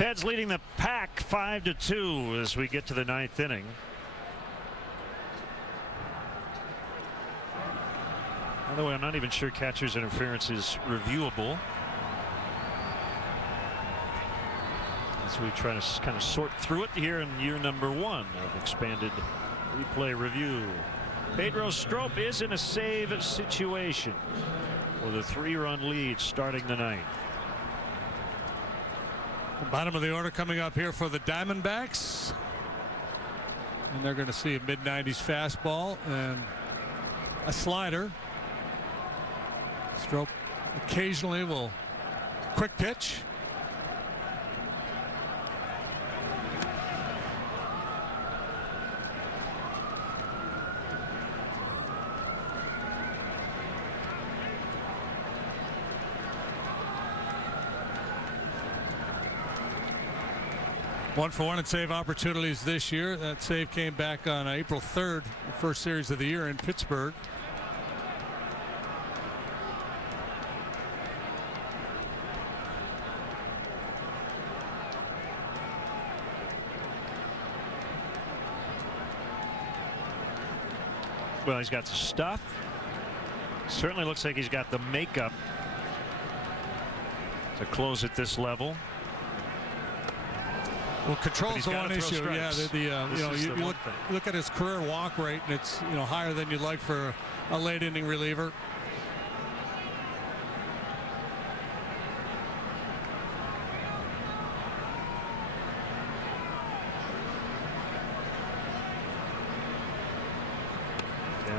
Feds leading the pack 5-2 as we get to the ninth inning. By the way, I'm not even sure catcher's interference is reviewable, as we try to kind of sort through it here in year number 1 of expanded replay review. Pedro Strop is in a save situation with a 3-run lead starting the ninth. The bottom of the order coming up here for the Diamondbacks, and they're going to see a mid-90s fastball and a slider. Strop occasionally will quick pitch. One for one in save opportunities this year. That save came back on April 3rd, the first series of the year in Pittsburgh. Well, he's got the stuff. Certainly looks like he's got the makeup to close at this level. Well, control's the one issue. Yeah, you look at his career walk rate, and it's higher than you'd like for a late inning reliever.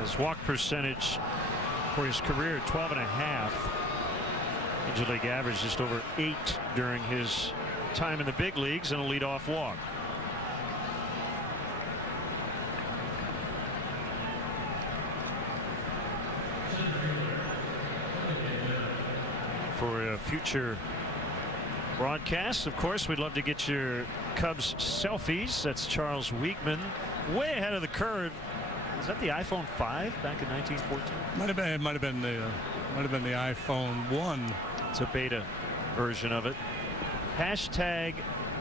His walk percentage for his career 12.5. Major league average just over 8 during his time in the big leagues, and a leadoff walk. For a future broadcast, of course, we'd love to get your Cubs selfies. That's Charles Wiegman, way ahead of the curve. Is that the iPhone 5 back in 1914? Might have been the iPhone 1. It's a beta version of it. Hashtag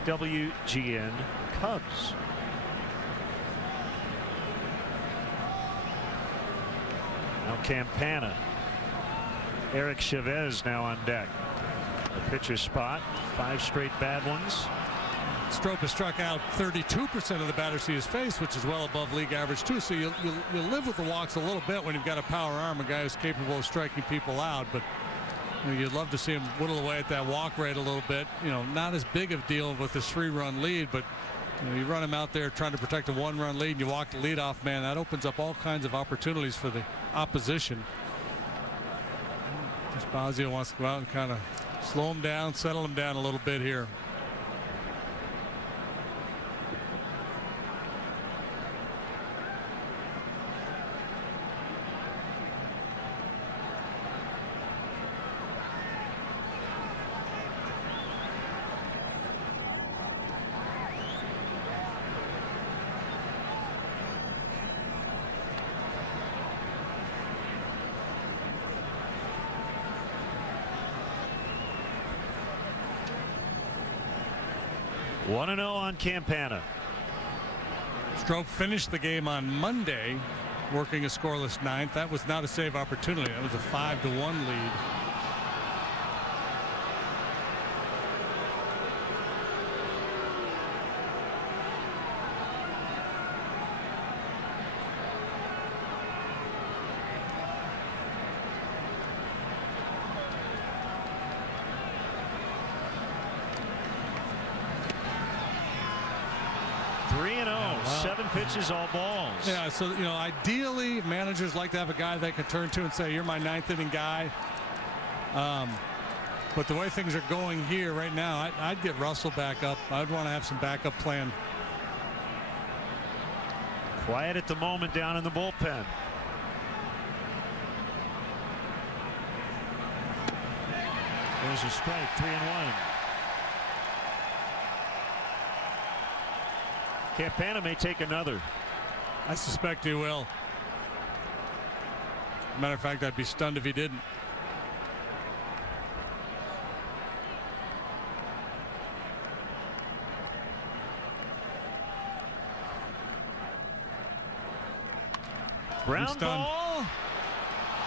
WGN Cubs. Now Campana. Eric Chavez now on deck. The pitcher spot. 5 straight bad ones. Strop has struck out 32% of the batters he has faced, which is well above league average too. So you'll live with the walks a little bit when you've got a power arm, a guy who's capable of striking people out. But you'd love to see him whittle away at that walk rate a little bit. Not as big of a deal with this 3-run lead, but you run him out there trying to protect a 1-run lead, and you walk the leadoff man. That opens up all kinds of opportunities for the opposition. Spazio wants to go out and kind of slow him down, settle him down a little bit here. One 1-0 on Campana. Strop finished the game on Monday, working a scoreless ninth. That was not a save opportunity. That was a 5-1 lead. Pitches, all balls. Yeah, so ideally managers like to have a guy they can turn to and say, you're my ninth inning guy. But the way things are going here right now, I'd get Russell back up. I'd want to have some backup plan. Quiet at the moment down in the bullpen. There's a strike, 3-1. Campana may take another. I suspect he will. Matter of fact, I'd be stunned if he didn't. Ground ball.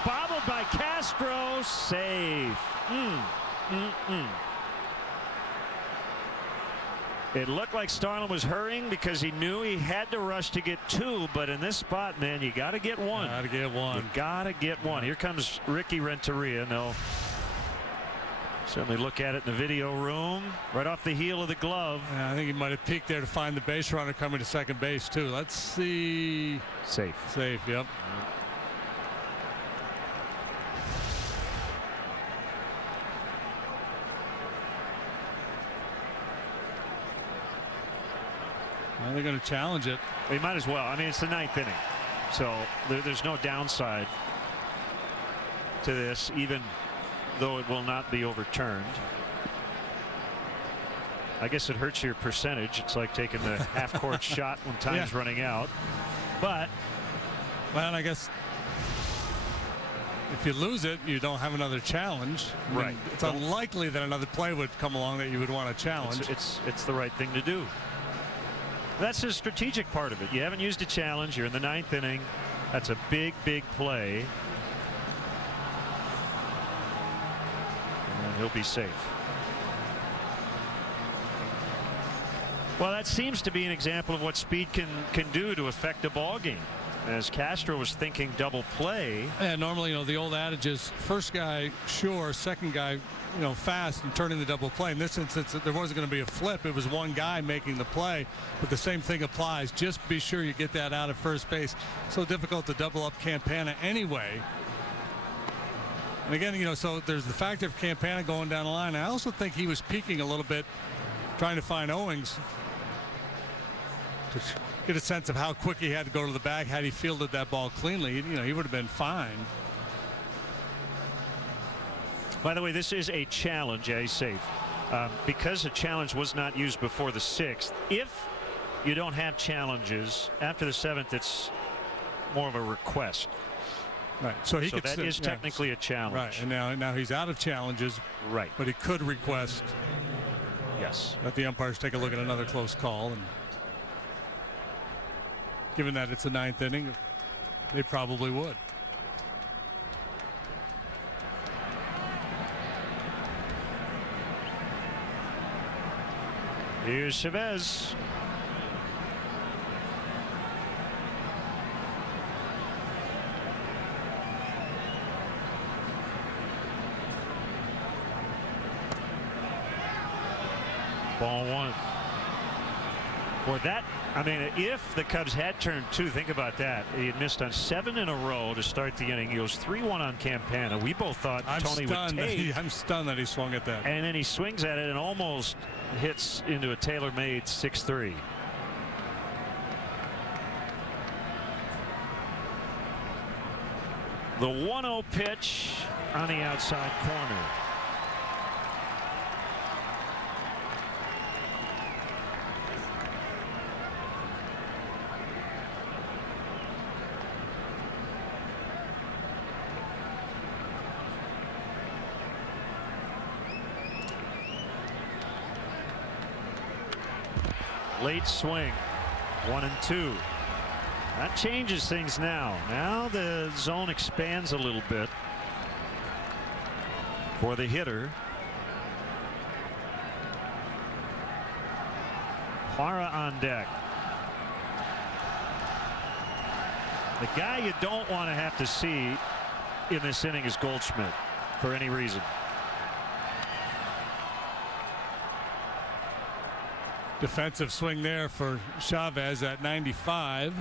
Bobbled by Castro. Safe. It looked like Starlin was hurrying because he knew he had to rush to get 2, but in this spot, man, you got to get 1. Got to get 1. You got to get 1. Here comes Ricky Renteria. And they'll certainly look at it in the video room. Right off the heel of the glove. Yeah, I think he might have peeked there to find the base runner coming to second base, too. Let's see. Safe. Safe, yep. Well, they're going to challenge it. They might as well. I mean, it's the 9th inning, so there's no downside to this, even though it will not be overturned. I guess it hurts your percentage. It's like taking the half-court shot when time's running out. But, well, I guess if you lose it, you don't have another challenge. Right. I mean, it's unlikely that another play would come along that you would want to challenge. It's the right thing to do. That's the strategic part of it. You haven't used a challenge. You're in the 9th inning. That's a big, big play. And he'll be safe. Well, that seems to be an example of what speed can do to affect a ball game. As Castro was thinking double play. Yeah, normally, you know, the old adage is first guy sure, second guy, you know, fast and turning the double play. In this instance, there wasn't going to be a flip. It was one guy making the play, but the same thing applies. Just be sure you get that out at first base. So difficult to double up Campana anyway. And again, you know, so there's the factor of Campana going down the line. I also think he was peeking a little bit, trying to find Owings to get a sense of how quick he had to go to the bag. Had he fielded that ball cleanly, you know, he would have been fine. By the way, this is a challenge. Yeah, he's safe. Because a challenge was not used before the 6th. If you don't have challenges after the 7th, it's more of a request. Right. So that is technically a challenge. Right. And now he's out of challenges. Right. But he could request. Yes. That the umpires take a look at another close call. And given that it's the 9th inning, they probably would. Here's Chavez. Ball 1. Boy, that, I mean, if the Cubs had turned 2, think about that. He had missed on 7 in a row to start the inning. He goes 3-1 on Campana. We both thought Tony would take. I'm stunned that he swung at that. And then he swings at it and almost hits into a tailor-made 6-3. The 1-0 pitch on the outside corner. Late swing. 1-2. That changes things now. Now the zone expands a little bit for the hitter. Hara on deck. The guy you don't want to have to see in this inning is Goldschmidt for any reason. Defensive swing there for Chavez at 95.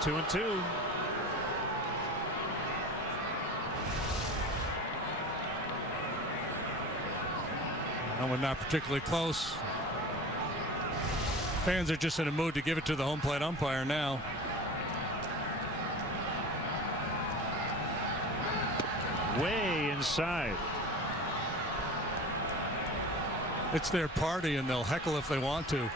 Two and two. That one not particularly close. Fans are just in a mood to give it to the home plate umpire now. way inside. It's their party, and they'll heckle if they want to.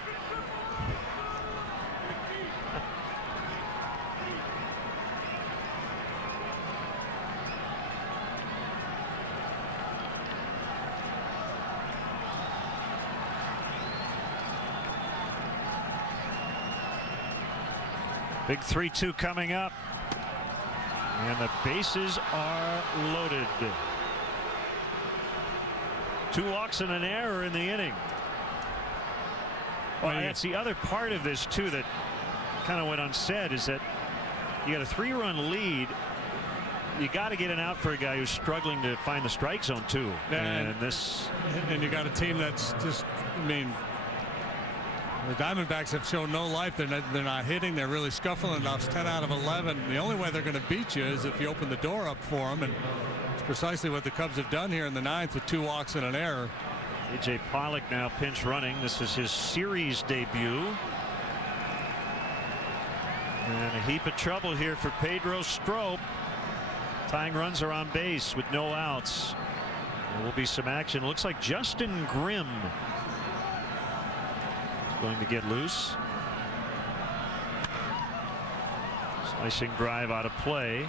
Big 3-2 coming up. And the bases are loaded. 2 walks and an error in the inning. Well, that's the other part of this, too, that kind of went unsaid, is that you got a 3-run lead. You got to get an out for a guy who's struggling to find the strike zone, too. And you got a team that's just, I mean, the Diamondbacks have shown no life. They're not hitting. They're really scuffling. It's 10 out of 11. The only way they're going to beat you is if you open the door up for them, and it's precisely what the Cubs have done here in the 9th with 2 walks and an error. A.J. Pollock now pinch running. This is his series debut. And a heap of trouble here for Pedro Strop. Tying runs are on base with no outs. There will be some action. It looks like Justin Grimm going to get loose. Slicing drive out of play.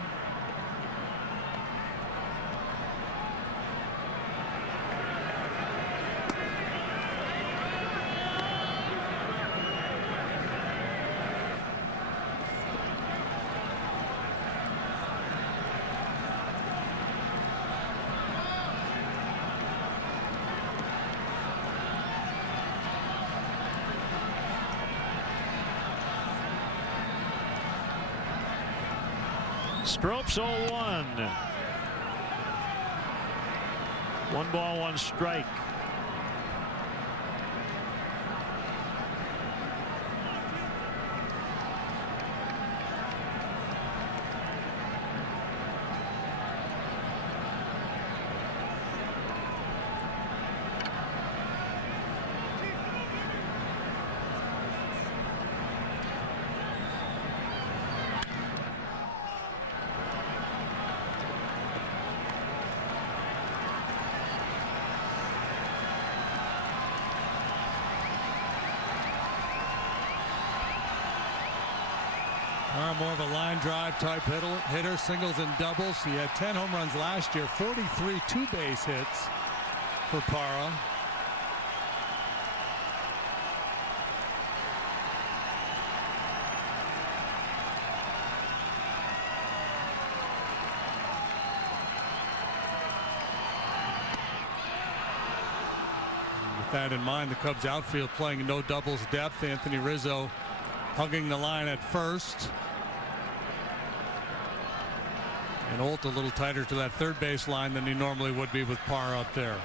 Stropes 0-1. 1 ball, 1 strike. More of a line drive type hitter, singles and doubles. He had 10 home runs last year, 43 two-base hits for Parra. With that in mind, the Cubs outfield playing no doubles depth. Anthony Rizzo hugging the line at first. And Holt a little tighter to that third base line than he normally would be with Parra up there.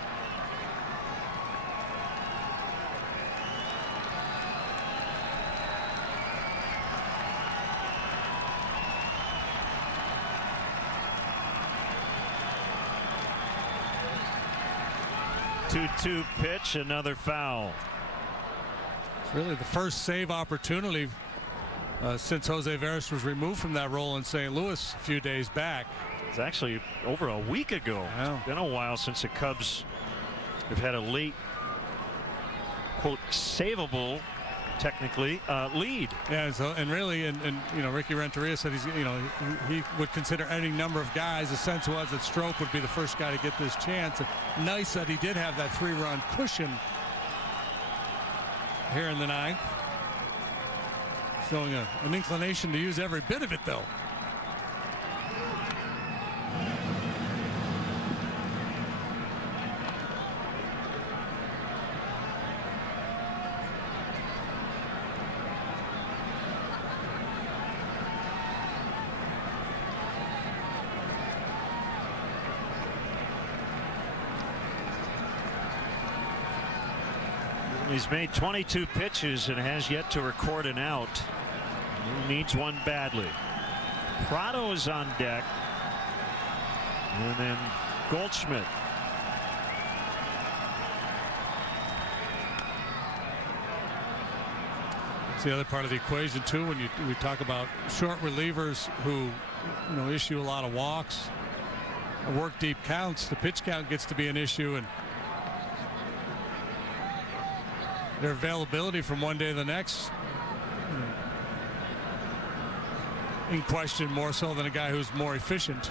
Two pitch, another foul. It's really the first save opportunity since Jose Veras was removed from that role in St. Louis a few days back. It's actually over a week ago. Wow. It's been a while since the Cubs have had a late, quote, savable, technically, lead. Yeah, so, and really, and you know, Ricky Renteria said he would consider any number of guys. The sense was that Strop would be the first guy to get this chance. Nice that he did have that 3-run cushion here in the 9th. Showing an inclination to use every bit of it, though. He's made 22 pitches and has yet to record an out. He needs one badly. Prado is on deck. And then Goldschmidt. It's the other part of the equation too when we talk about short relievers who issue a lot of walks. work deep counts, the pitch count gets to be an issue, and their availability from one day to the next in question more so than a guy who's more efficient.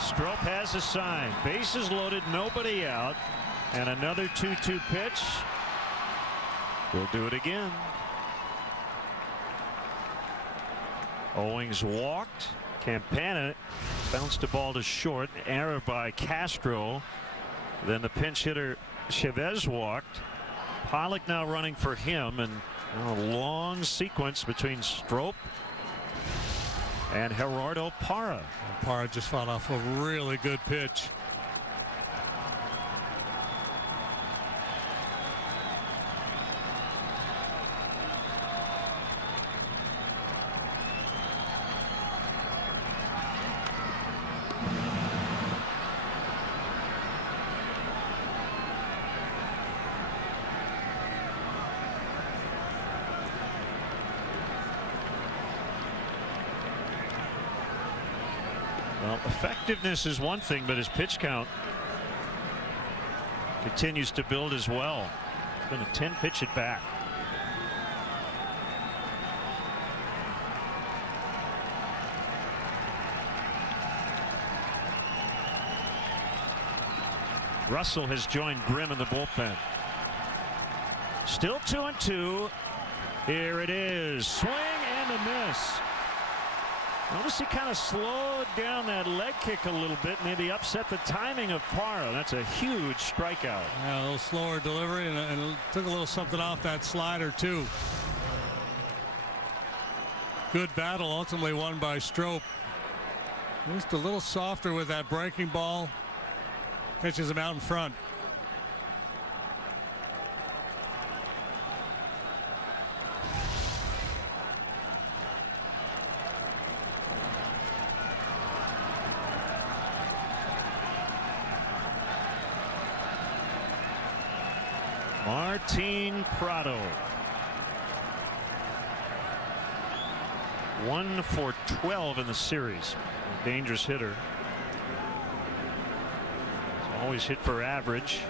Strop has a sign. Bases loaded, nobody out. And another 2-2 pitch. We'll do it again. Owings walked. Campana bounced the ball to short. Error by Castro. Then the pinch hitter Chavez walked. Pollock now running for him, and a long sequence between Strop and Gerardo Parra. Parra just fought off a really good pitch. Well, effectiveness is one thing, but his pitch count continues to build as well. It's been a 10-pitch at bat. Russell has joined Grimm in the bullpen. Still 2-2. Here it is. Swing and a miss. Notice he kind of slowed down that leg kick a little bit, maybe upset the timing of Parra. That's a huge strikeout. Yeah, a little slower delivery, and it took a little something off that slider too. Good battle, ultimately won by Strop. Just a little softer with that breaking ball. Pitches him out in front. Martin Prado. 1 for 12 in the series. A dangerous hitter. He's always hit for average.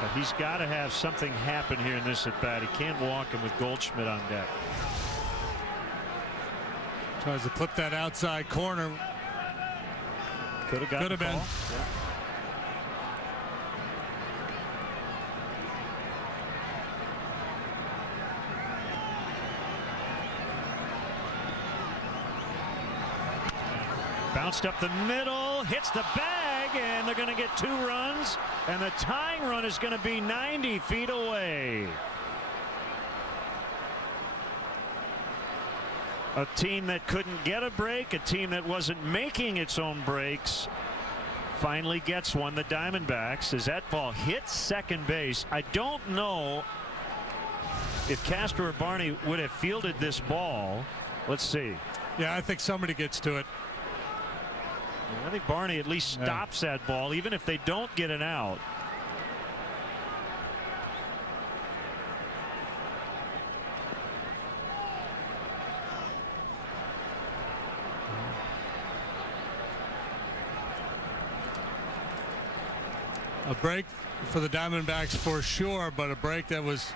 But he's got to have something happen here in this at bat. He can't walk him with Goldschmidt on deck. Tries to clip that outside corner. Could have got. Could have been. Yeah. Bounced up the middle, hits the bag, and they're going to get 2 runs, and the tying run is going to be 90 feet away. A team that couldn't get a break, a team that wasn't making its own breaks, finally gets one. The Diamondbacks, as that ball hits second base. I don't know if Castro or Barney would have fielded this ball. Let's see. Yeah, I think somebody gets to it. I think Barney at least stops that ball, even if they don't get an out. A break for the Diamondbacks for sure, but a break that was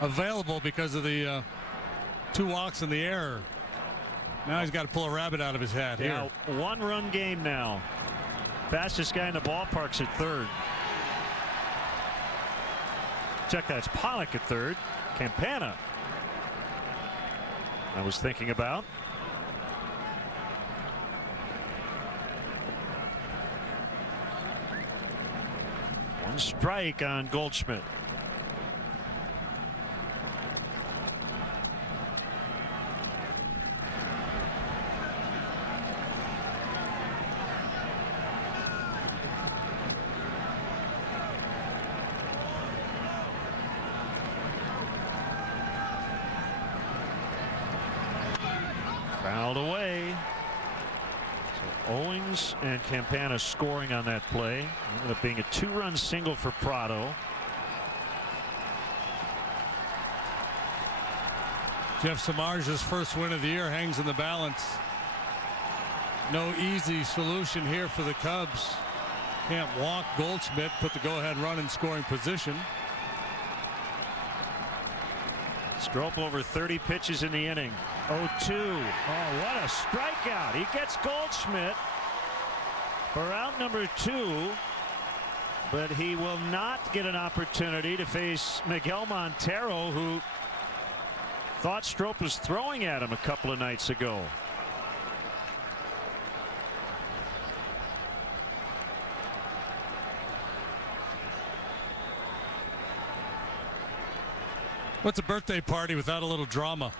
available because of the 2 walks and the error. Now he's got to pull a rabbit out of his hat here. Now, 1-run game now. Fastest guy in the ballpark's at third. Check that. It's Pollock at third. Campana. I was thinking about. One strike on Goldschmidt. Fouled away. So Owings and Campana scoring on that play. Ended up being a 2-run single for Prado. Jeff Samaja's first win of the year hangs in the balance. No easy solution here for the Cubs. Can't walk Goldschmidt, put the go-ahead run in scoring position. Strop over 30 pitches in the inning. 0-2. Oh, what a strikeout. He gets Goldschmidt for out number 2, but he will not get an opportunity to face Miguel Montero, who thought Strop was throwing at him a couple of nights ago. What's a birthday party without a little drama?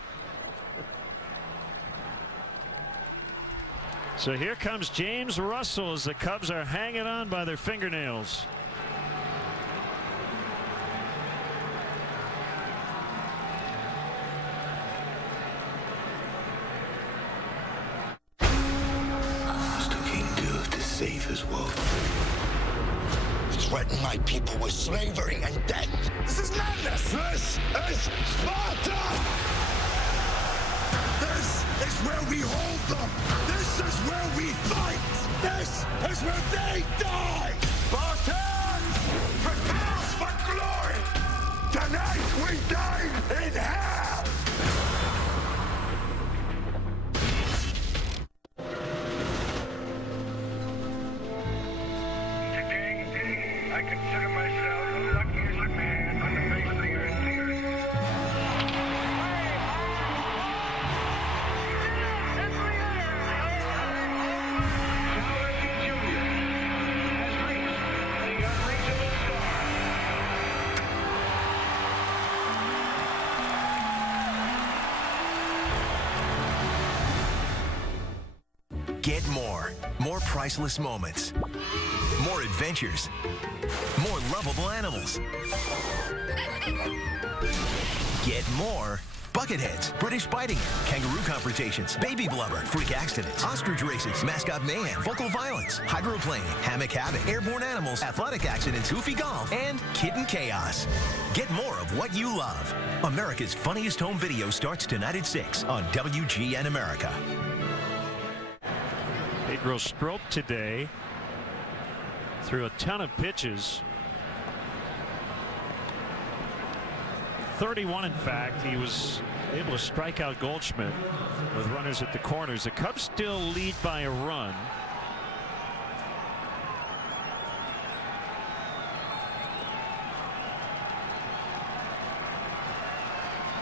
So here comes James Russell as the Cubs are hanging on by their fingernails. What's the king do to save his world? Threaten my people with slavery and death. This is madness! This is Sparta! This is where we hold them! This is where we fight! This is where they die! Spartans! Prepare us for glory! Tonight we dine in hell! I consider myself the luckiest man on the face of the earth. Howard Jr. has reached the unreachable star. Get more. More priceless moments. More adventures. More lovable animals. Get more Bucketheads, British Biting, Kangaroo Confrontations, Baby Blubber, Freak Accidents, Ostrich Races, Mascot Mayhem, Vocal Violence, Hydroplaning, Hammock Havoc, Airborne Animals, Athletic Accidents, Goofy Golf, and Kitten Chaos. Get more of what you love. America's Funniest Home Video starts tonight at 6 on WGN America. Pedro Strop today threw a ton of pitches. 31, in fact. He was able to strike out Goldschmidt with runners at the corners. The Cubs still lead by a run.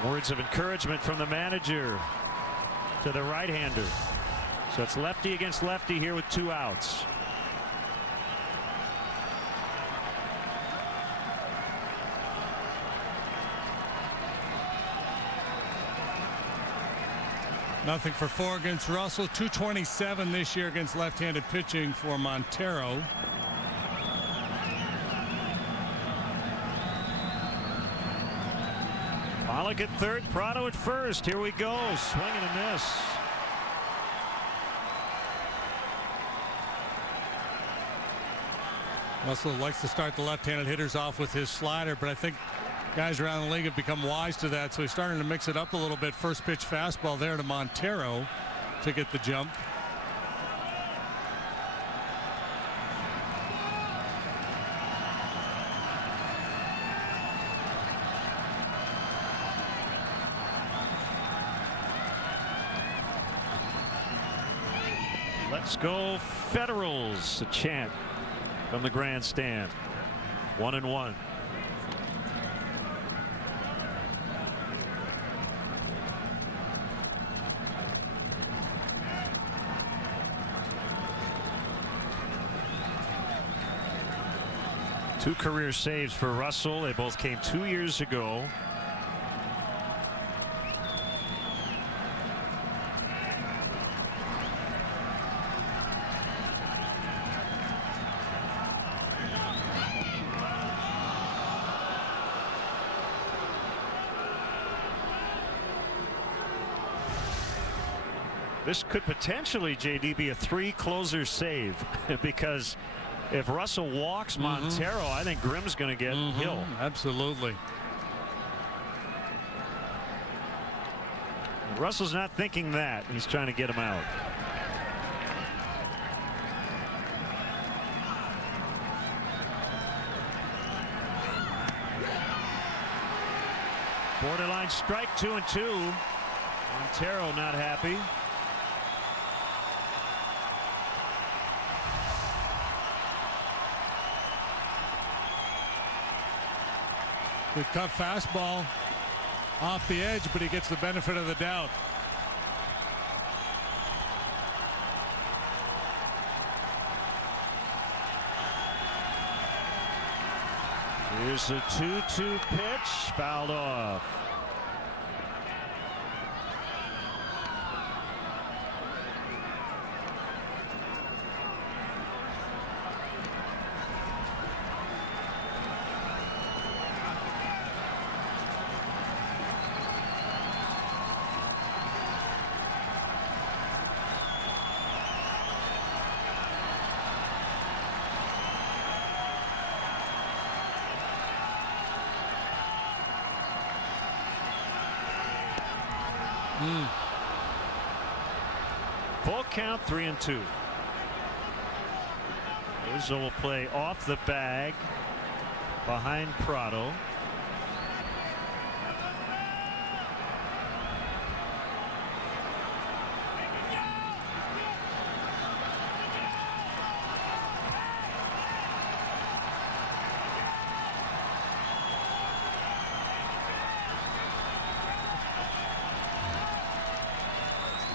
Words of encouragement from the manager to the right-hander. So it's lefty against lefty here with 2 outs. Nothing for 4 against Russell. 227 this year against left-handed pitching for Montero. Pollock at third, Prado at first. Here we go. Swing and a miss. Russell likes to start the left-handed hitters off with his slider, but I think guys around the league have become wise to that, so he's starting to mix it up a little bit. First pitch fastball there to Montero to get the jump. Let's go Federals, a chant from the grandstand. 1-1. 2 career saves for Russell. They both came 2 years ago. This could potentially, JD, be a 3 closer save because if Russell walks Montero, I think Grimm's going to get Hill. Absolutely. Russell's not thinking that. He's trying to get him out. Borderline strike, 2-2. Montero not happy. Good cut fastball off the edge, but he gets the benefit of the doubt. Here's a 2-2 pitch, fouled off. Full count, 3-2. Rizzo will play off the bag behind Prado.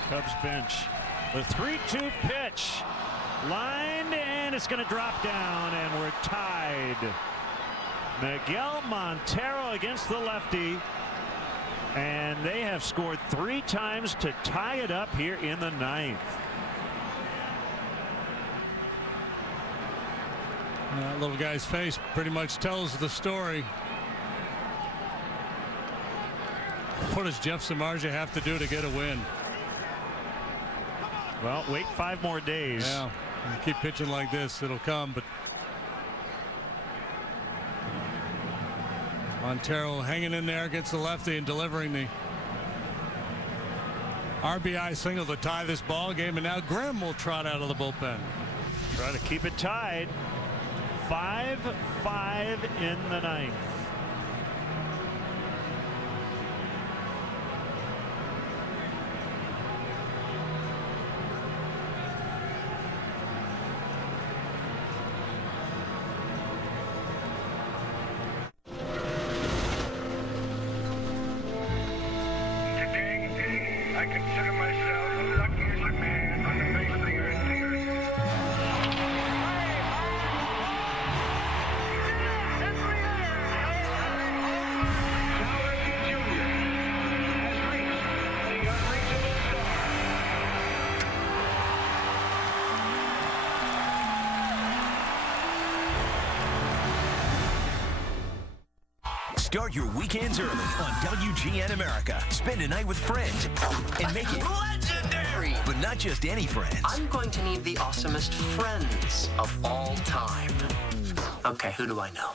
Cubs bench. The 3-2 pitch. Lined, and it's going to drop down, and we're tied. Miguel Montero against the lefty. And they have scored 3 times to tie it up here in the 9th. That little guy's face pretty much tells the story. What does Jeff Samardzija have to do to get a win? Well, wait 5 more days. Yeah, you keep pitching like this, it'll come. But Montero hanging in there against the lefty and delivering the RBI single to tie this ball game. And now Grimm will trot out of the bullpen. Try to keep it tied. 5-5 in the 9th. I consider myself the luckiest man on the face of the earth. Howard Jr. has reached the unreachable star. Start your weekends early on WGN America. Spend a night with friends and make it legendary. But not just any friends. I'm going to need the awesomest friends of all time. Okay, who do I know?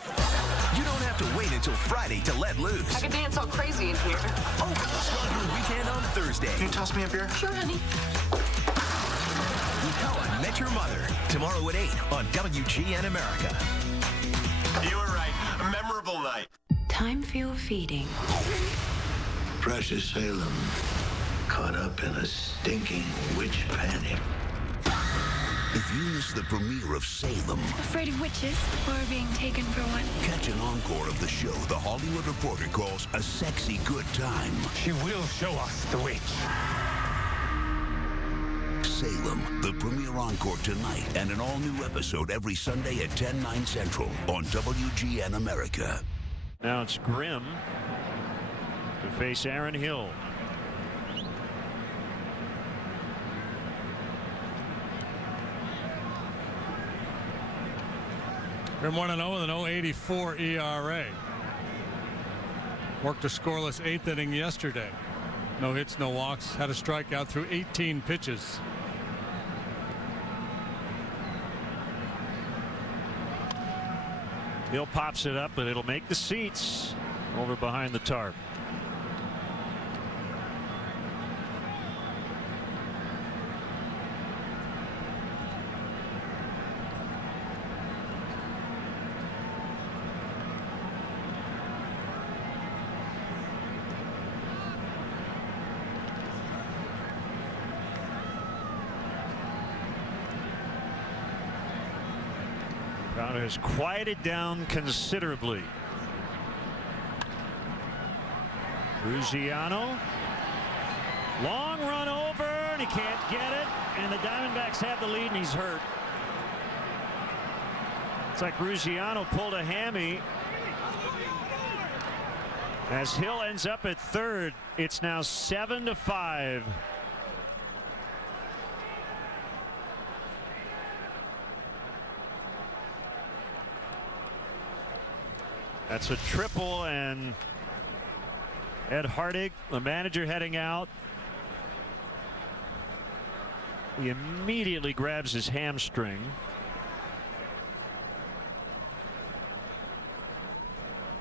You don't have to wait until Friday to let loose. I could dance all crazy in here. Oh, start your weekend on Thursday. Can you toss me a beer? Sure, honey. How I Met Your Mother. Tomorrow at 8 on WGN America. You were right. A memorable night. Time for your feeding. Precious Salem, caught up in a stinking witch panic. If you miss the premiere of Salem, Afraid of witches or being taken for one? catch an encore of the show The Hollywood Reporter calls a sexy good time. She will show us the witch. Salem, the premiere encore tonight and an all-new episode every Sunday at 10, 9 Central on WGN America. Now it's Grimm to face Aaron Hill. Grimm 1-0 with an 0.84 ERA. Worked a scoreless 8th inning yesterday. No hits, no walks. Had a strikeout through 18 pitches. Hill pops it up, but it'll make the seats over behind the tarp. Crowd has quieted down considerably. Ruggiano, long run over, and he can't get it, and the Diamondbacks have the lead, and he's hurt. It's like Ruggiano pulled a hammy. As Hill ends up at third, it's now 7-5. That's a triple, and Ed Hardig, the manager, heading out. He immediately grabs his hamstring.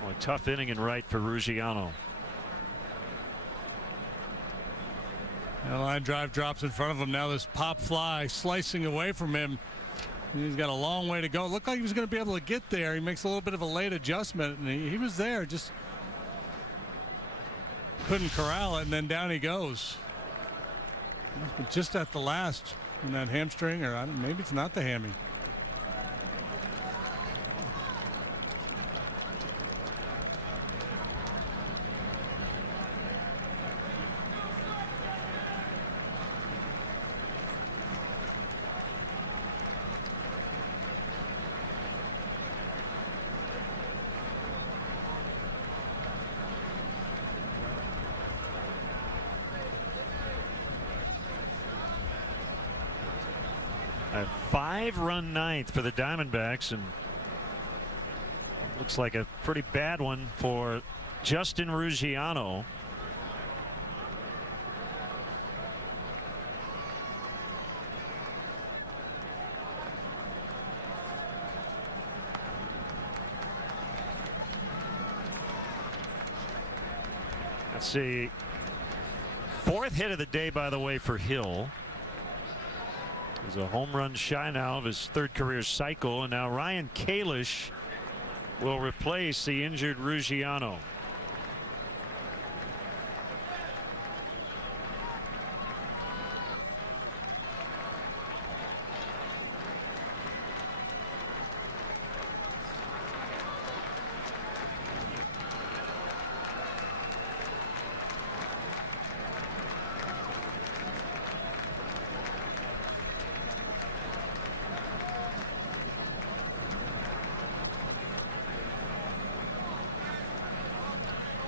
Oh, a tough inning in right for Ruggiano. The line drive drops in front of him. Now this pop fly slicing away from him. He's got a long way to go. It looked like he was going to be able to get there. He makes a little bit of a late adjustment, and he was there, just couldn't corral it, and then down he goes. Just at the last in that hamstring, or maybe it's not the hammy. A 5-run ninth for the Diamondbacks, and looks like a pretty bad one for Justin Ruggiano. Let's see. 4th hit of the day, by the way, for Hill. He's a home run shy now of his 3rd career cycle, and now Ryan Kalish will replace the injured Ruggiano.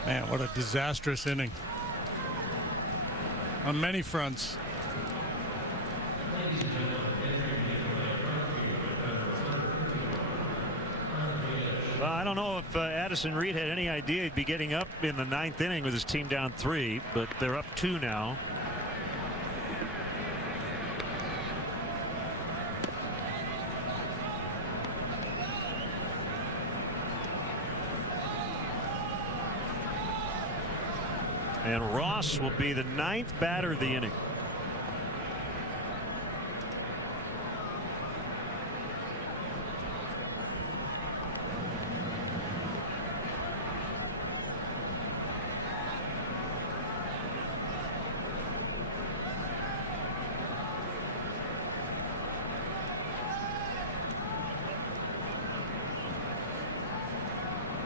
Man, what a disastrous inning on many fronts. Well, I don't know if Addison Reed had any idea he'd be getting up in the 9th inning with his team down 3, but they're up 2 now. And Ross will be the 9th batter of the inning.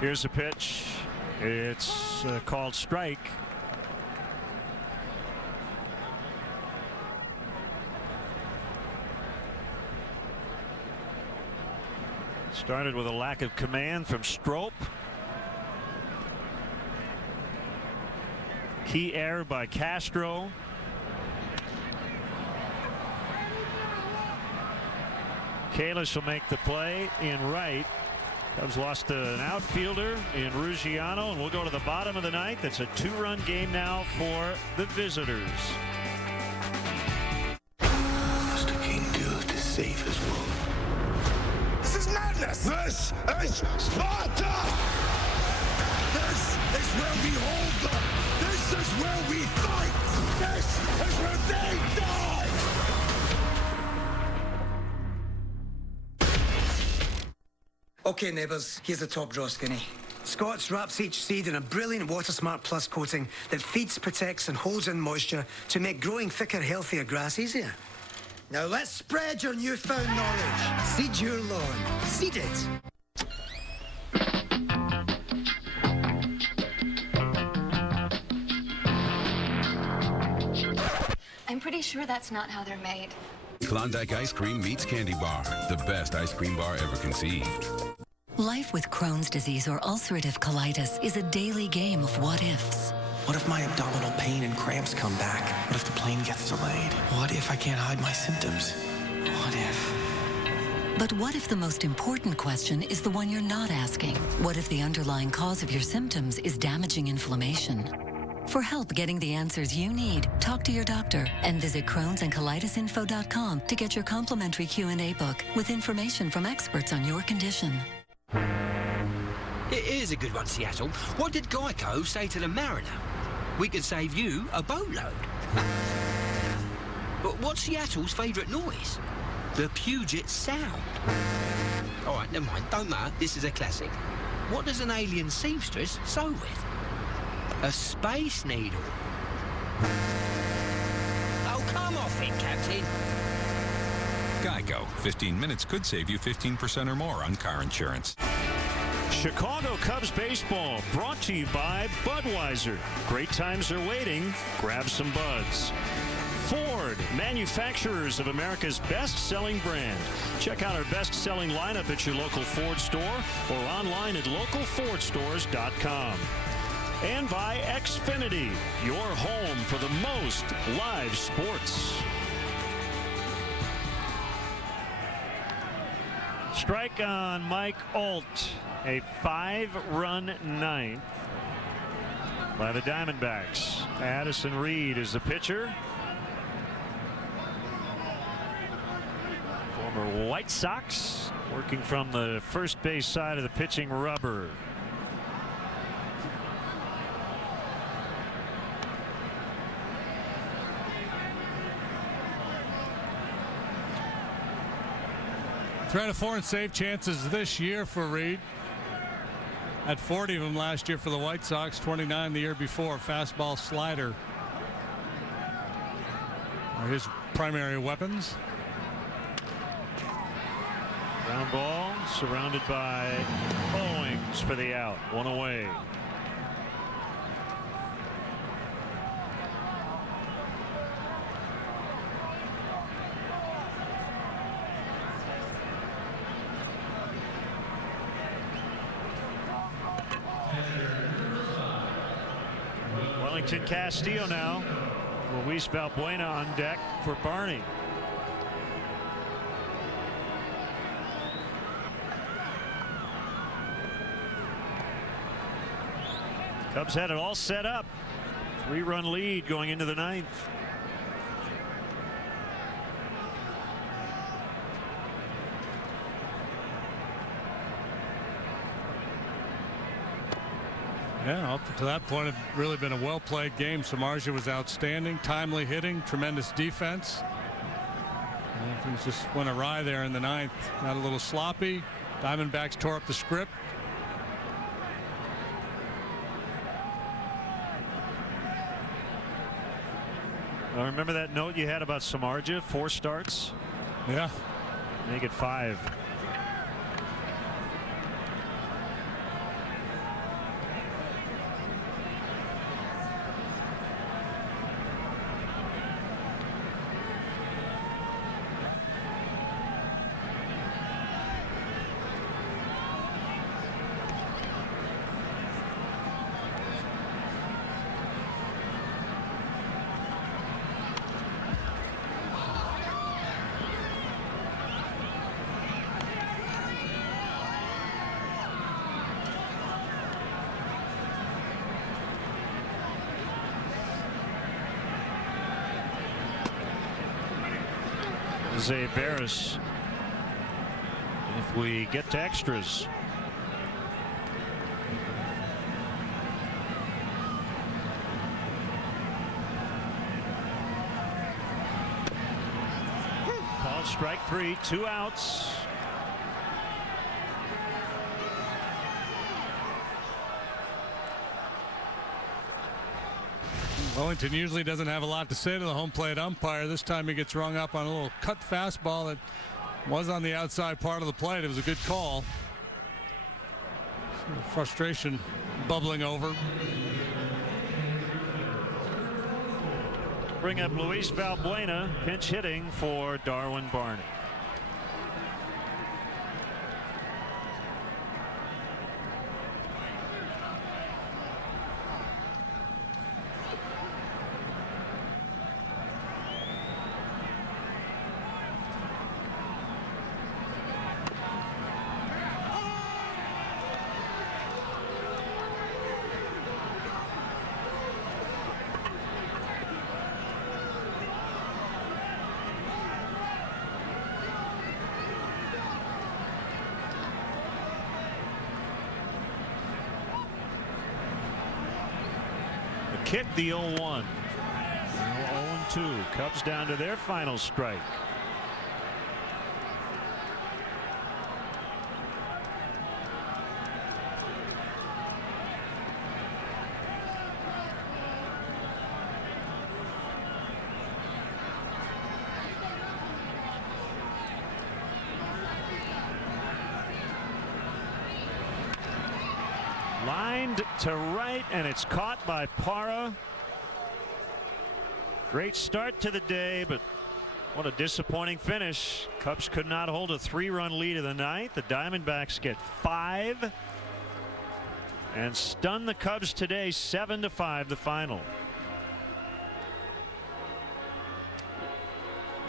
Here's a pitch. It's called strike. Started with a lack of command from Strop. Key error by Castro. Kalis will make the play in right. Cubs lost an outfielder in Ruggiano, and we'll go to the bottom of the ninth. It's a 2-run game now for the visitors. Must a king do to save his world? This is madness! This is Sparta! This is where we hold them! This is where we fight! This is where they die! Okay, neighbours, here's the top drawer skinny. Scott's wraps each seed in a brilliant Water-Smart Plus coating that feeds, protects and holds in moisture to make growing thicker, healthier grass easier. Now let's spread your newfound knowledge. Seed your lawn. Seed it. I'm pretty sure that's not how they're made. Klondike ice cream meets candy bar, the best ice cream bar ever conceived. Life with Crohn's disease or ulcerative colitis is a daily game of what-ifs. What if my abdominal pain and cramps come back? What if the plane gets delayed? What if I can't hide my symptoms? What if? But what if the most important question is the one you're not asking? What if the underlying cause of your symptoms is damaging inflammation? For help getting the answers you need, talk to your doctor and visit Crohn'sandColitisInfo.com to get your complimentary Q&A book with information from experts on your condition. Here's a good one, Seattle. What did Geico say to the mariner? We could save you a boatload. But what's Seattle's favourite noise? The Puget Sound. All right, never mind. Don't matter. This is a classic. What does an alien seamstress sew with? A space needle. Oh, come off it, Captain. Geico. 15 minutes could save you 15% or more on car insurance. Chicago Cubs baseball brought to you by Budweiser. Great times are waiting. Grab some buds. Ford, manufacturers of America's best-selling brand. Check out our best-selling lineup at your local Ford store or online at localfordstores.com. And by Xfinity, your home for the most live sports. Strike on Mike Alt. A 5-run ninth by the Diamondbacks. Addison Reed is the pitcher. Former White Sox, working from the first base side of the pitching rubber. Three out of 4 in save chances this year for Reed. Had 40 of them last year for the White Sox, 29 the year before. Fastball, slider are his primary weapons. Ground ball surrounded by Owings for the out. One away. Wellington Castillo now. Luis Valbuena on deck for Barney. Cubs had it all set up. 3-run lead going into the ninth. Yeah, up to that point, it had really been a well-played game. Samardzija was outstanding, timely hitting, tremendous defense. And things just went awry there in the ninth. Got a little sloppy. Diamondbacks tore up the script. Well, remember that note you had about Samardzija? 4 starts? Yeah. Make it 5. Zay Barris if we get to extras. Called strike 3, 2 outs. Wellington usually doesn't have a lot to say to the home plate umpire. This time he gets rung up on a little cut fastball that was on the outside part of the plate. It was a good call. Frustration bubbling over. Bring up Luis Valbuena, pinch hitting for Darwin Barney. Kick the 0-1. 0-2. Cubs down to their final strike. Lined to right, and it's caught by Parra. Great start to the day, but what a disappointing finish. Cubs could not hold a 3-run lead in the ninth. The Diamondbacks get 5 and stun the Cubs today, 7-5 the final.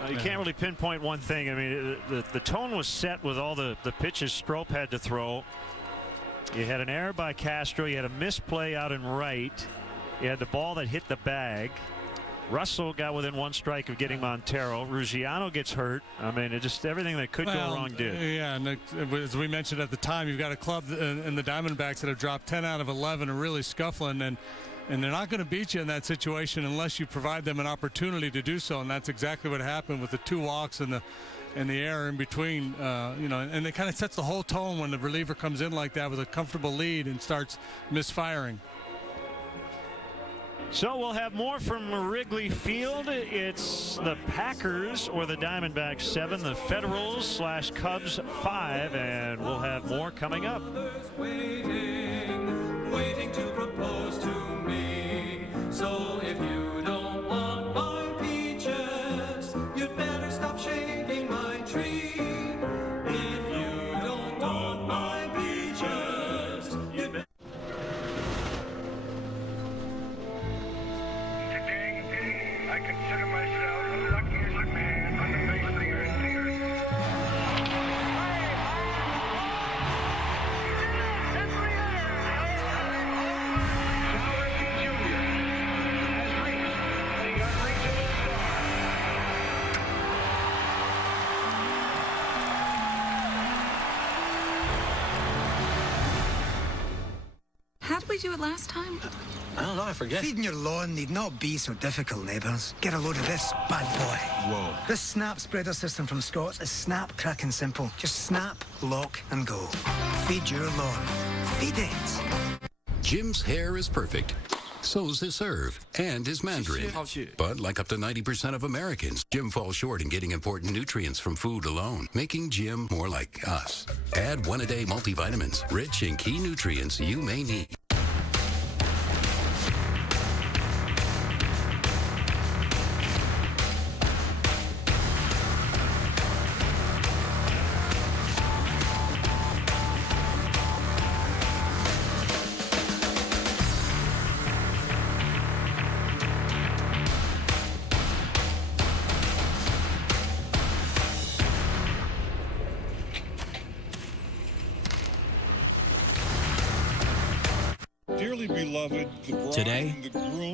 You can't really pinpoint one thing. I mean, the tone was set with all the pitches Strop had to throw. You had an error by Castro. You had a misplay out in right. You had the ball that hit the bag. Russell got within 1 strike of getting Montero. Ruggiano gets hurt. I mean, it just everything that could go wrong did. Yeah, and as we mentioned at the time, you've got a club in the Diamondbacks that have dropped 10 out of 11 and really scuffling, and they're not going to beat you in that situation unless you provide them an opportunity to do so, and that's exactly what happened with the 2 walks and the error in between. You know, and it kind of sets the whole tone when the reliever comes in like that with a comfortable lead and starts misfiring. So we'll have more from Wrigley Field. It's the Packers or the Diamondbacks 7, the Federals / Cubs 5, and we'll have more coming up. Waiting to propose to me. So if you don't want my peaches, you'd better stop shaking my tree. If you don't want my peaches, you'd better. Today, I consider myself the luckiest man on the face of the earth. How did we do it last time? I don't know, I forget. Feeding your lawn need not be so difficult, neighbours. Get a load of this bad boy. Whoa. This snap spreader system from Scott's is snap, crack and simple. Just snap, lock and go. Feed your lawn. Feed it. Jim's hair is perfect. So's his serve and his Mandarin. But like up to 90% of Americans, Jim falls short in getting important nutrients from food alone, making Jim more like us. Add 1-a-day multivitamins, rich in key nutrients you may need. Today,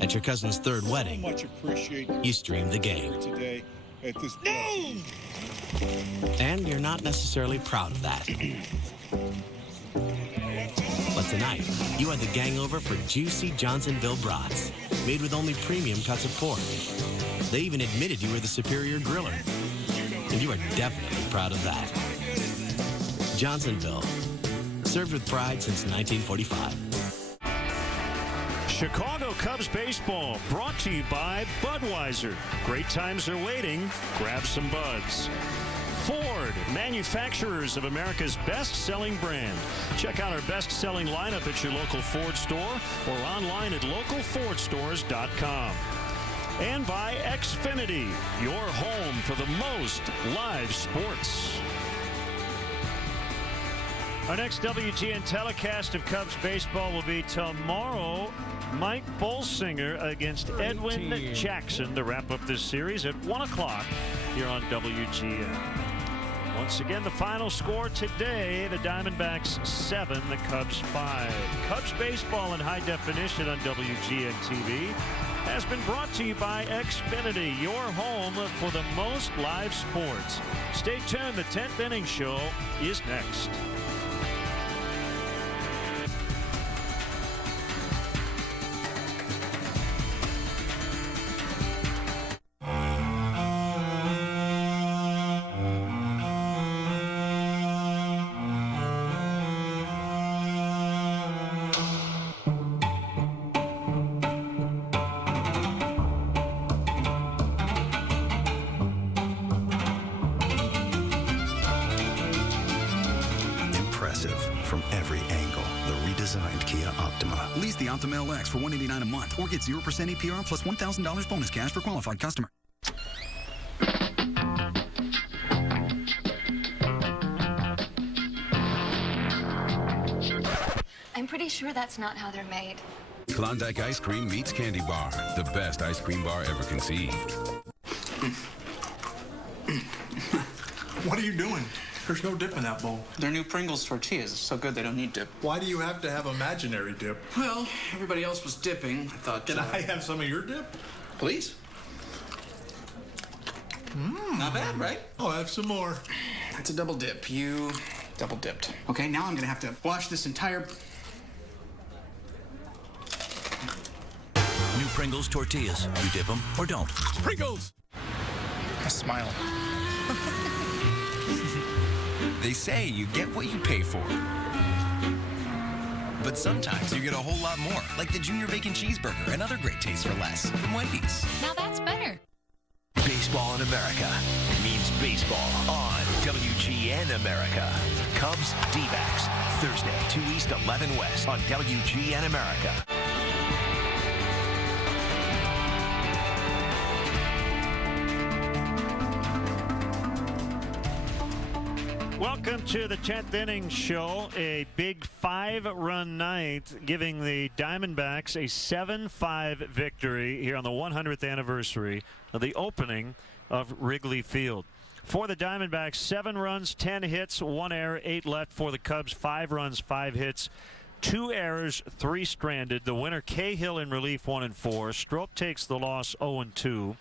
at your cousin's 3rd wedding, you streamed the game. Today at this no! And you're not necessarily proud of that. But tonight, you had the gang over for juicy Johnsonville brats, made with only premium cuts of pork. They even admitted you were the superior griller. And you are definitely proud of that. Johnsonville, served with pride since 1945. Chicago Cubs baseball brought to you by Budweiser. Great times are waiting. Grab some buds. Ford, manufacturers of America's best-selling brand. Check out our best-selling lineup at your local Ford store or online at localfordstores.com. And by Xfinity, your home for the most live sports. Our next WGN telecast of Cubs baseball will be tomorrow. Mike Bolsinger against Edwin Jackson to wrap up this series at 1 o'clock here on WGN. Once again, the final score today, the Diamondbacks 7, the Cubs 5. Cubs baseball in high definition on WGN TV has been brought to you by Xfinity, your home for the most live sports. Stay tuned, the 10th inning show is next. LX for $189 a month or get 0% APR plus $1,000 bonus cash for qualified customer. I'm pretty sure that's not how they're made. Klondike ice cream meets candy bar. The best ice cream bar ever conceived. What are you doing? There's no dip in that bowl. They're new Pringles tortillas. It's so good they don't need dip. Why do you have to have imaginary dip? Well, everybody else was dipping. I thought... Can I have some of your dip? Please. Not bad, right? I'll have some more. That's a double dip. You double dipped. Okay, now I'm going to have to wash this entire... New Pringles tortillas. You dip them or don't. Pringles! A smile. They say you get what you pay for. But sometimes you get a whole lot more, like the Junior Bacon Cheeseburger and other great tastes for less from Wendy's. Now that's better. Baseball in America means baseball on WGN America. Cubs, D-backs, Thursday, 2 East, 11 West on WGN America. Welcome to the 10th inning show. A big 5-run night, giving the Diamondbacks a 7-5 victory here on the 100th anniversary of the opening of Wrigley Field. For the Diamondbacks, 7 runs, 10 hits, 1 error, 8 left. For the Cubs, 5 runs, 5 hits, 2 errors, 3 stranded. The winner, Cahill in relief, 1 and 4. Strop takes the loss, 0 and 2.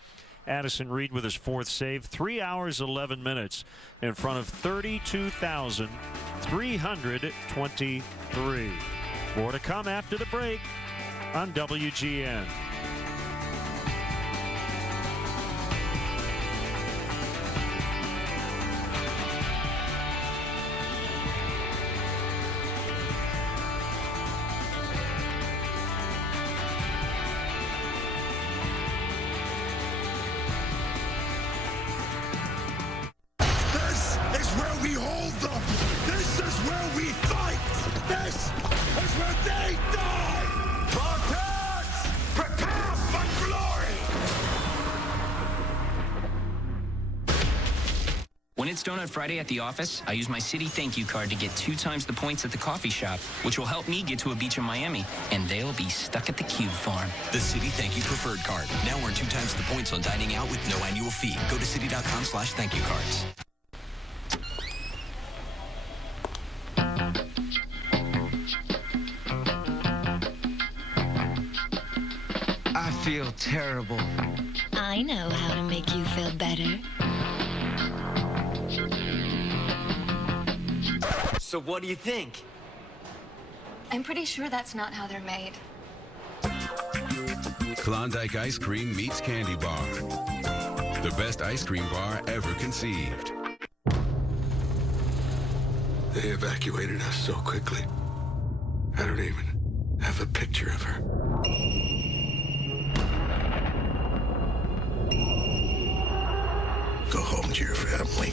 Addison Reed with his 4th save. 3 hours, 11 minutes in front of 32,323. More to come after the break on WGN. When it's Donut Friday at the office, I use my Citi Thank You card to get 2 times the points at the coffee shop, which will help me get to a beach in Miami, and they'll be stuck at the Cube Farm. The Citi Thank You Preferred Card. Now earn 2 times the points on dining out with no annual fee. Go to Citi.com/thankyoucards. I feel terrible. I know how to make you feel better. So what do you think? I'm pretty sure that's not how they're made. Klondike ice cream meets candy bar. The best ice cream bar ever conceived. They evacuated us so quickly. I don't even have a picture of her. Go home to your family.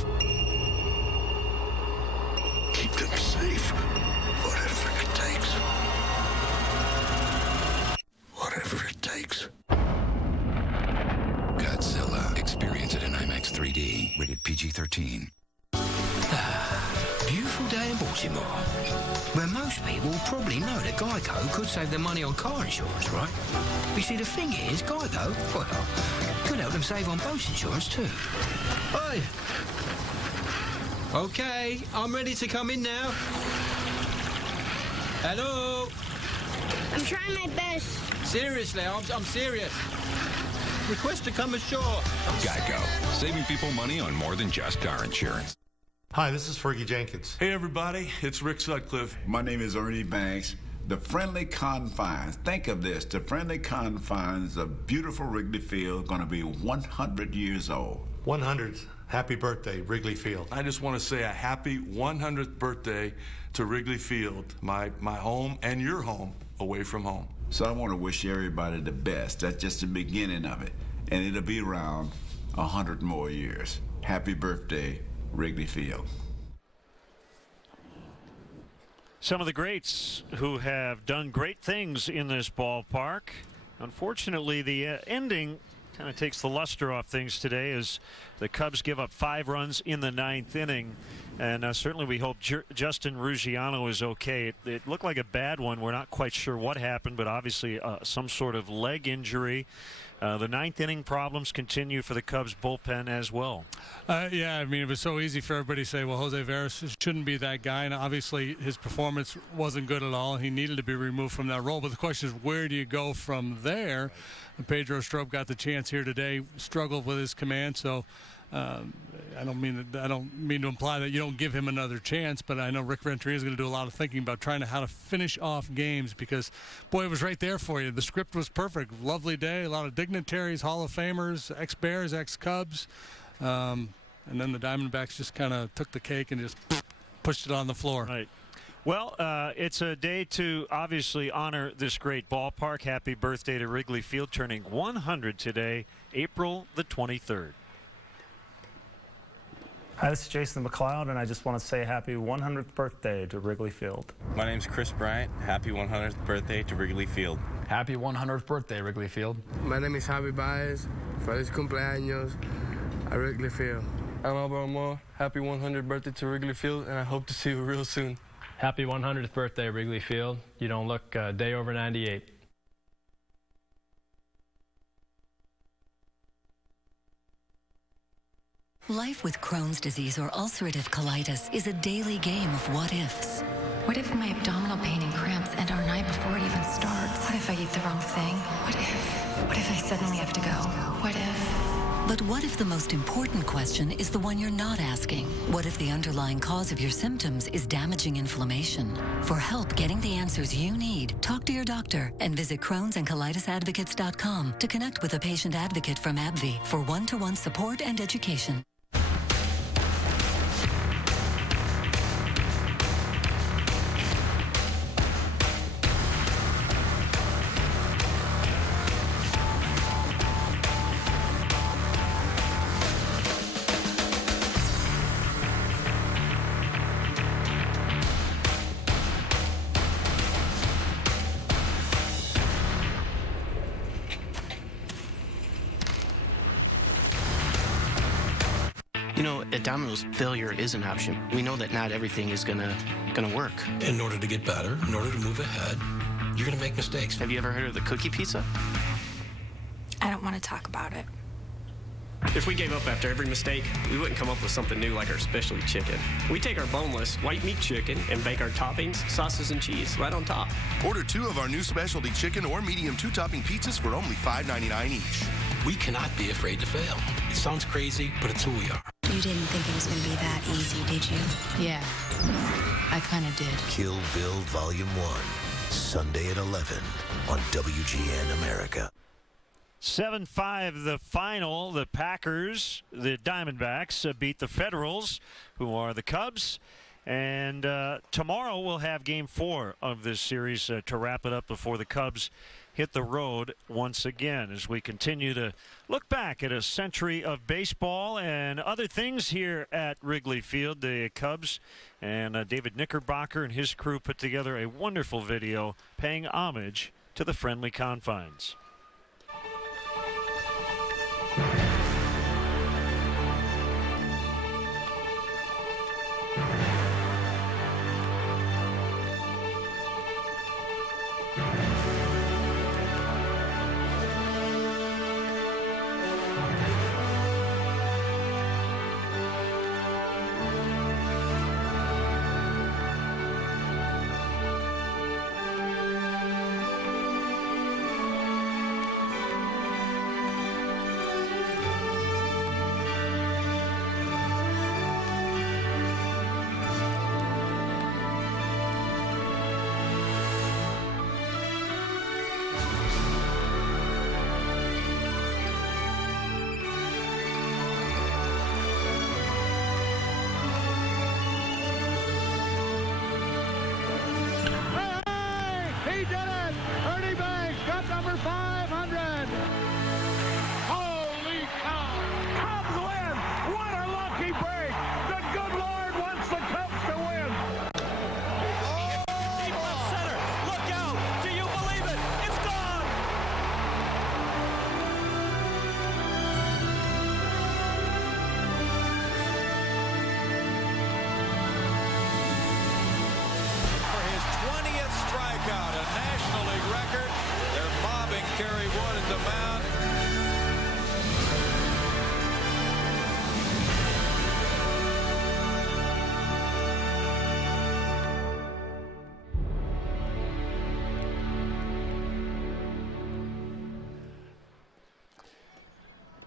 Keep them safe. Whatever it takes. Whatever it takes. Godzilla. Experience it in IMAX 3D. Rated PG-13. Beautiful day in Baltimore, where most people probably know that Geico could save them money on car insurance, right? But you see, the thing is, Geico, well, could help them save on boat insurance too. Oi! Okay, I'm ready to come in now. Hello? I'm trying my best. Seriously, I'm serious. Request to come ashore. Geico. Saving people money on more than just car insurance. Hi, this is Fergie Jenkins. Hey, everybody. It's Rick Sutcliffe. My name is Ernie Banks. The friendly confines. Think of this. The friendly confines of beautiful Wrigley Field going to be 100 years old. 100. Happy birthday, Wrigley Field. I just want to say a happy 100th birthday to Wrigley Field, my home and your home away from home. So I want to wish everybody the best. That's just the beginning of it. And it'll be around 100 more years. Happy birthday, Wrigley Field. Some of the greats who have done great things in this ballpark. Unfortunately, the ending kind of takes the luster off things today as the Cubs give up 5 runs in the 9th inning. And certainly we hope Justin Ruggiano is okay. It looked like a bad one. We're not quite sure what happened, but obviously some sort of leg injury. The 9th inning problems continue for the Cubs bullpen as well. Yeah, I mean, it was so easy for everybody to say, well, Jose Veras shouldn't be that guy. And obviously his performance wasn't good at all. He needed to be removed from that role. But the question is, where do you go from there? And Pedro Strop got the chance here today, struggled with his command. So I don't mean to imply that you don't give him another chance, but I know Rick Renteria is going to do a lot of thinking about how to finish off games because, boy, it was right there for you. The script was perfect. Lovely day, a lot of dignitaries, Hall of Famers, ex-Bears, ex-Cubs, and then the Diamondbacks just kind of took the cake and just pushed it on the floor. Right. Well, it's a day to obviously honor this great ballpark. Happy birthday to Wrigley Field, turning 100 today, April the 23rd. Hi, this is Jason McLeod, and I just want to say happy 100th birthday to Wrigley Field. My name's Chris Bryant. Happy 100th birthday to Wrigley Field. Happy 100th birthday, Wrigley Field. My name is Javi Baez. Feliz cumpleaños at Wrigley Field. I'm Albert Moore. Happy 100th birthday to Wrigley Field, and I hope to see you real soon. Happy 100th birthday, Wrigley Field. You don't look a day over 98. Life with Crohn's disease or ulcerative colitis is a daily game of what-ifs. What if my abdominal pain and cramps end our night before it even starts? What if I eat the wrong thing? What if I suddenly have to go? What if? But what if the most important question is the one you're not asking? What if the underlying cause of your symptoms is damaging inflammation? For help getting the answers you need, talk to your doctor and visit Crohn'sandColitisAdvocates.com to connect with a patient advocate from AbbVie for one-to-one support and education. You know, at Domino's, failure is an option. We know that not everything is gonna work. In order to get better, in order to move ahead, you're gonna make mistakes. Have you ever heard of the cookie pizza? I don't want to talk about it. If we gave up after every mistake, we wouldn't come up with something new like our specialty chicken. We take our boneless, white meat chicken and bake our toppings, sauces, and cheese right on top. Order 2 of our new specialty chicken or medium 2-topping pizzas for only $5.99 each. We cannot be afraid to fail. It sounds crazy, but it's who we are. You didn't think it was going to be that easy, did you? Yeah, I kind of did. Kill Bill Volume 1, Sunday at 11 on WGN America. 7-5 the final. The Packers, the Diamondbacks, beat the Federals, who are the Cubs. And tomorrow we'll have Game 4 of this series to wrap it up before the Cubs hit the road once again as we continue to look back at a century of baseball and other things here at Wrigley Field. The Cubs and David Knickerbocker and his crew put together a wonderful video paying homage to the friendly confines.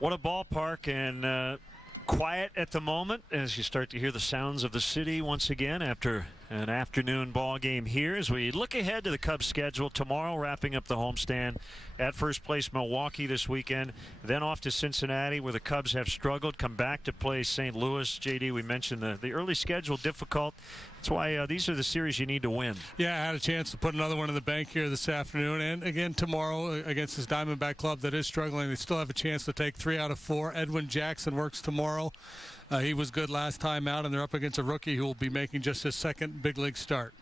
What a ballpark, and quiet at the moment as you start to hear the sounds of the city once again after an afternoon ball game here as we look ahead to the Cubs schedule tomorrow, wrapping up the homestand at first place Milwaukee this weekend, then off to Cincinnati where the Cubs have struggled, come back to play St. Louis. JD, we mentioned the early schedule difficult. That's why these are the series you need to win. Yeah, I had a chance to put another one in the bank here this afternoon, and again tomorrow against this Diamondback club that is struggling. They still have a chance to take 3 out of 4. Edwin Jackson works tomorrow. He was good last time out, and they're up against a rookie who will be making just his second big league start.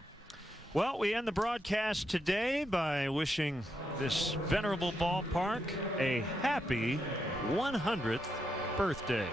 Well, we end the broadcast today by wishing this venerable ballpark a happy 100th birthday.